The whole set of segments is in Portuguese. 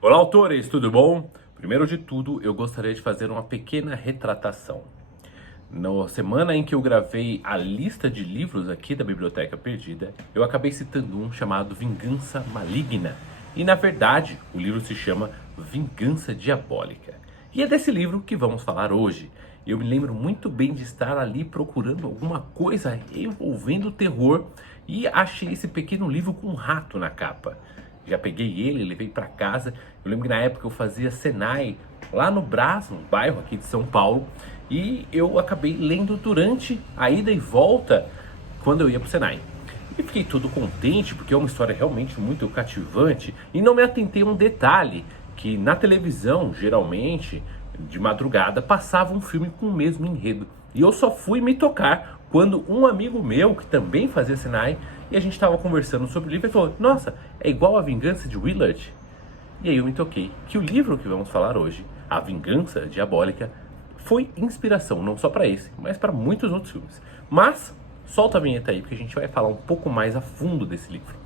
Olá, autores, tudo bom? Primeiro de tudo, eu gostaria de fazer uma pequena retratação. Na semana em que eu gravei a lista de livros aqui da Biblioteca Perdida, eu acabei citando um chamado Vingança Maligna. E na verdade, o livro se chama Vingança Diabólica. E é desse livro que vamos falar hoje. Eu me lembro muito bem de estar ali procurando alguma coisa envolvendo terror e achei esse pequeno livro com um rato na capa. Já peguei ele, levei para casa. Eu lembro que na época eu fazia Senai lá no Brás, um bairro aqui de São Paulo, e eu acabei lendo durante a ida e volta quando eu ia pro Senai. E fiquei todo contente porque é uma história realmente muito cativante e não me atentei a um detalhe, que na televisão, geralmente, de madrugada, passava um filme com o mesmo enredo. E eu só fui me tocar quando um amigo meu, que também fazia Senai, e a gente estava conversando sobre o livro e falou: nossa, é igual a Vingança de Willard? E aí eu me toquei que o livro que vamos falar hoje, A Vingança Diabólica, foi inspiração não só para esse, mas para muitos outros filmes. Mas solta a vinheta aí, porque a gente vai falar um pouco mais a fundo desse livro.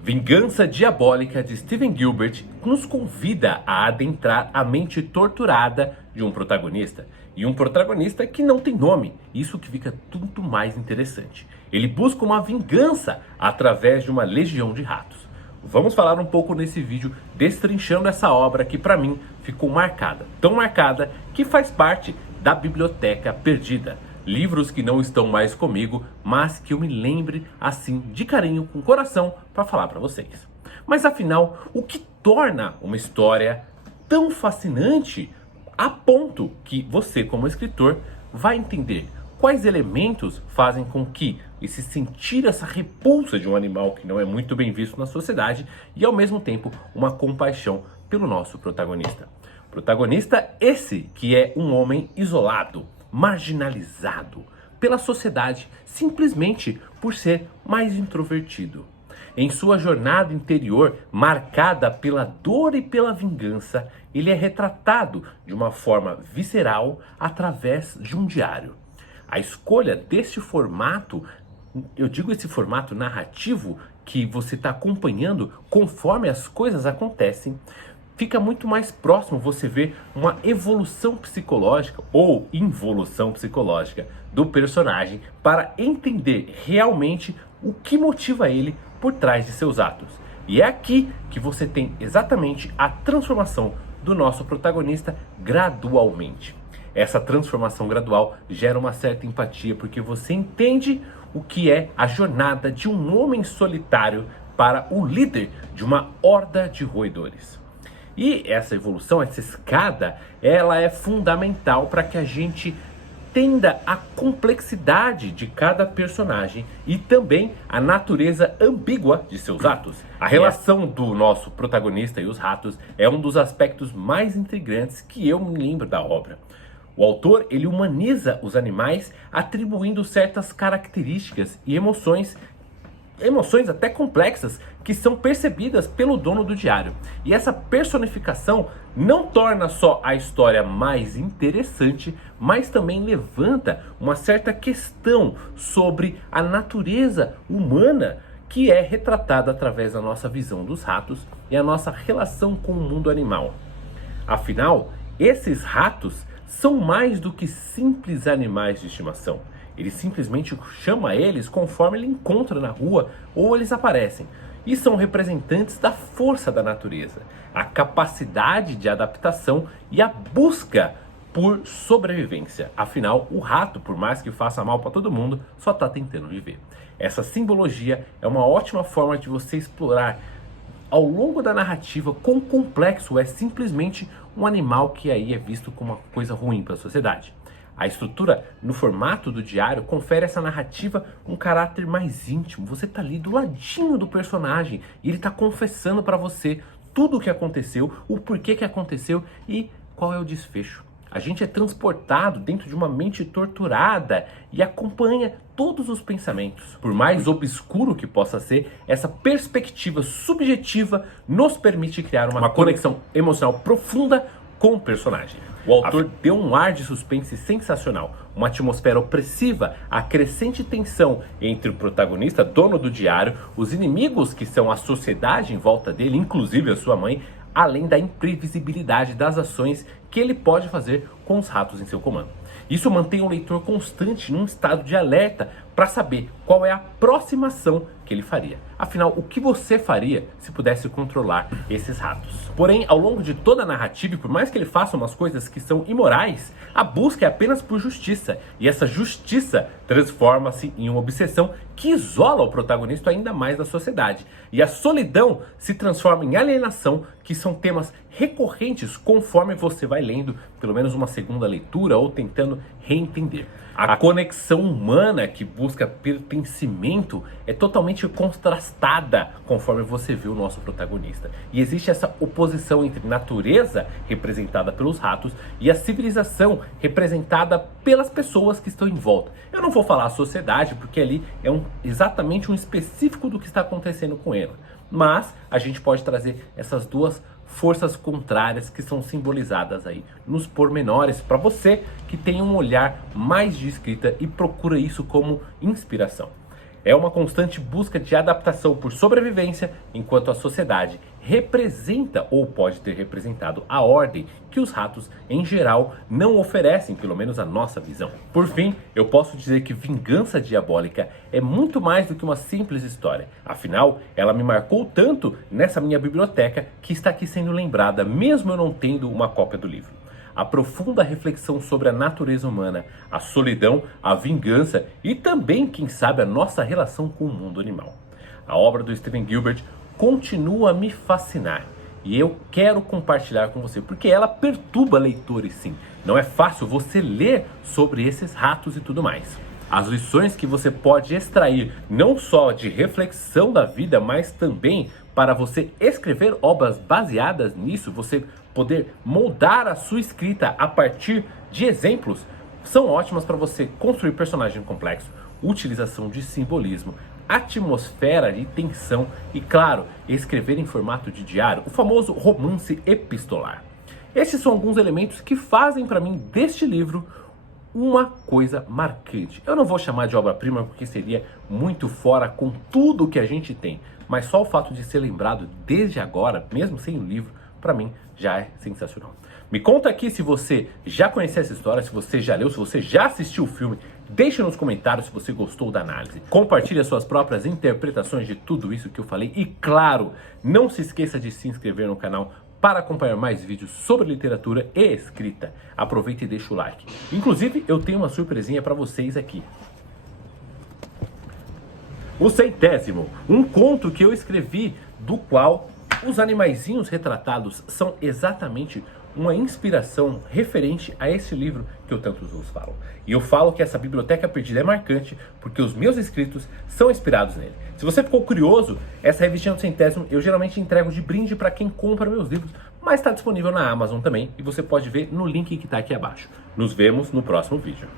Vingança Diabólica, de Steven Gilbert, nos convida a adentrar a mente torturada de um protagonista. E um protagonista que não tem nome, isso que fica tudo mais interessante. Ele busca uma vingança através de uma legião de ratos. Vamos falar um pouco nesse vídeo destrinchando essa obra que para mim ficou marcada. Tão marcada que faz parte da Biblioteca Perdida. Livros que não estão mais comigo, mas que eu me lembre assim de carinho, com coração, para falar para vocês. Mas afinal, o que torna uma história tão fascinante a ponto que você, como escritor, vai entender quais elementos fazem com que esse sentir essa repulsa de um animal que não é muito bem visto na sociedade e ao mesmo tempo uma compaixão pelo nosso protagonista. Protagonista esse que é um homem isolado, marginalizado pela sociedade simplesmente por ser mais introvertido. Em sua jornada interior, marcada pela dor e pela vingança, ele é retratado de uma forma visceral através de um diário. A escolha deste formato, eu digo esse formato narrativo que você está acompanhando conforme as coisas acontecem, fica muito mais próximo você ver uma evolução psicológica ou involução psicológica do personagem para entender realmente o que motiva ele por trás de seus atos. E é aqui que você tem exatamente a transformação do nosso protagonista gradualmente. Essa transformação gradual gera uma certa empatia porque você entende o que é a jornada de um homem solitário para o líder de uma horda de roedores. E essa evolução, essa escada, ela é fundamental para que a gente entenda a complexidade de cada personagem e também a natureza ambígua de seus atos. A relação do nosso protagonista e os ratos é um dos aspectos mais intrigantes que eu me lembro da obra. O autor, ele humaniza os animais atribuindo certas características e emoções até complexas que são percebidas pelo dono do diário. E essa personificação não torna só a história mais interessante, mas também levanta uma certa questão sobre a natureza humana que é retratada através da nossa visão dos ratos e a nossa relação com o mundo animal. Afinal, esses ratos são mais do que simples animais de estimação. Ele simplesmente chama eles conforme ele encontra na rua ou eles aparecem. E são representantes da força da natureza, a capacidade de adaptação e a busca por sobrevivência. Afinal, o rato, por mais que faça mal para todo mundo, só está tentando viver. Essa simbologia é uma ótima forma de você explorar ao longo da narrativa quão complexo é simplesmente um animal que aí é visto como uma coisa ruim para a sociedade. A estrutura no formato do diário confere essa narrativa um caráter mais íntimo. Você está ali do ladinho do personagem e ele está confessando para você tudo o que aconteceu, o porquê que aconteceu e qual é o desfecho. A gente é transportado dentro de uma mente torturada e acompanha todos os pensamentos. Por mais obscuro que possa ser, essa perspectiva subjetiva nos permite criar uma conexão emocional profunda com o personagem. O autor deu um ar de suspense sensacional, uma atmosfera opressiva, a crescente tensão entre o protagonista, dono do diário, os inimigos que são a sociedade em volta dele, inclusive a sua mãe, além da imprevisibilidade das ações que ele pode fazer com os ratos em seu comando. Isso mantém o leitor constante num estado de alerta para saber qual é a próxima ação que ele faria. Afinal, o que você faria se pudesse controlar esses ratos? Porém, ao longo de toda a narrativa, e por mais que ele faça umas coisas que são imorais, a busca é apenas por justiça. E essa justiça transforma-se em uma obsessão que isola o protagonista ainda mais da sociedade. E a solidão se transforma em alienação, que são temas recorrentes conforme você vai lendo pelo menos uma segunda leitura ou tentando reentender. A conexão humana que busca pertencimento é totalmente contrastada conforme você vê o nosso protagonista. E existe essa oposição entre natureza, representada pelos ratos, e a civilização, representada pelas pessoas que estão em volta. Eu não vou falar a sociedade, porque ali é exatamente um específico do que está acontecendo com ela. Mas a gente pode trazer essas duas forças contrárias que são simbolizadas aí nos pormenores para você que tem um olhar mais de escrita e procura isso como inspiração. É uma constante busca de adaptação por sobrevivência, enquanto a sociedade representa ou pode ter representado a ordem que os ratos, em geral, não oferecem, pelo menos a nossa visão. Por fim, eu posso dizer que Vingança Diabólica é muito mais do que uma simples história. Afinal, ela me marcou tanto nessa minha biblioteca que está aqui sendo lembrada, mesmo eu não tendo uma cópia do livro. A profunda reflexão sobre a natureza humana, a solidão, a vingança e também, quem sabe, a nossa relação com o mundo animal. A obra do Steven Gilbert continua a me fascinar e eu quero compartilhar com você, porque ela perturba leitores sim. Não é fácil você ler sobre esses ratos e tudo mais. As lições que você pode extrair não só de reflexão da vida, mas também para você escrever obras baseadas nisso, você poder moldar a sua escrita a partir de exemplos, são ótimas para você construir personagem complexo, utilização de simbolismo, atmosfera de tensão e, claro, escrever em formato de diário, o famoso romance epistolar. Esses são alguns elementos que fazem para mim deste livro uma coisa marcante. Eu não vou chamar de obra-prima porque seria muito fora com tudo que a gente tem, mas só o fato de ser lembrado desde agora, mesmo sem o livro, para mim já é sensacional. Me conta aqui se você já conhecia essa história, se você já leu, se você já assistiu o filme. Deixe nos comentários se você gostou da análise. Compartilhe as suas próprias interpretações de tudo isso que eu falei. E claro, não se esqueça de se inscrever no canal para acompanhar mais vídeos sobre literatura e escrita. Aproveita e deixa o like. Inclusive, eu tenho uma surpresinha para vocês aqui. O 100º, um conto que eu escrevi, do qual os animaizinhos retratados são exatamente uma inspiração referente a esse livro que eu tanto vos falo. E eu falo que essa biblioteca perdida é marcante porque os meus escritos são inspirados nele. Se você ficou curioso, essa revistinha do 100º eu geralmente entrego de brinde para quem compra meus livros, mas está disponível na Amazon também e você pode ver no link que está aqui abaixo. Nos vemos no próximo vídeo.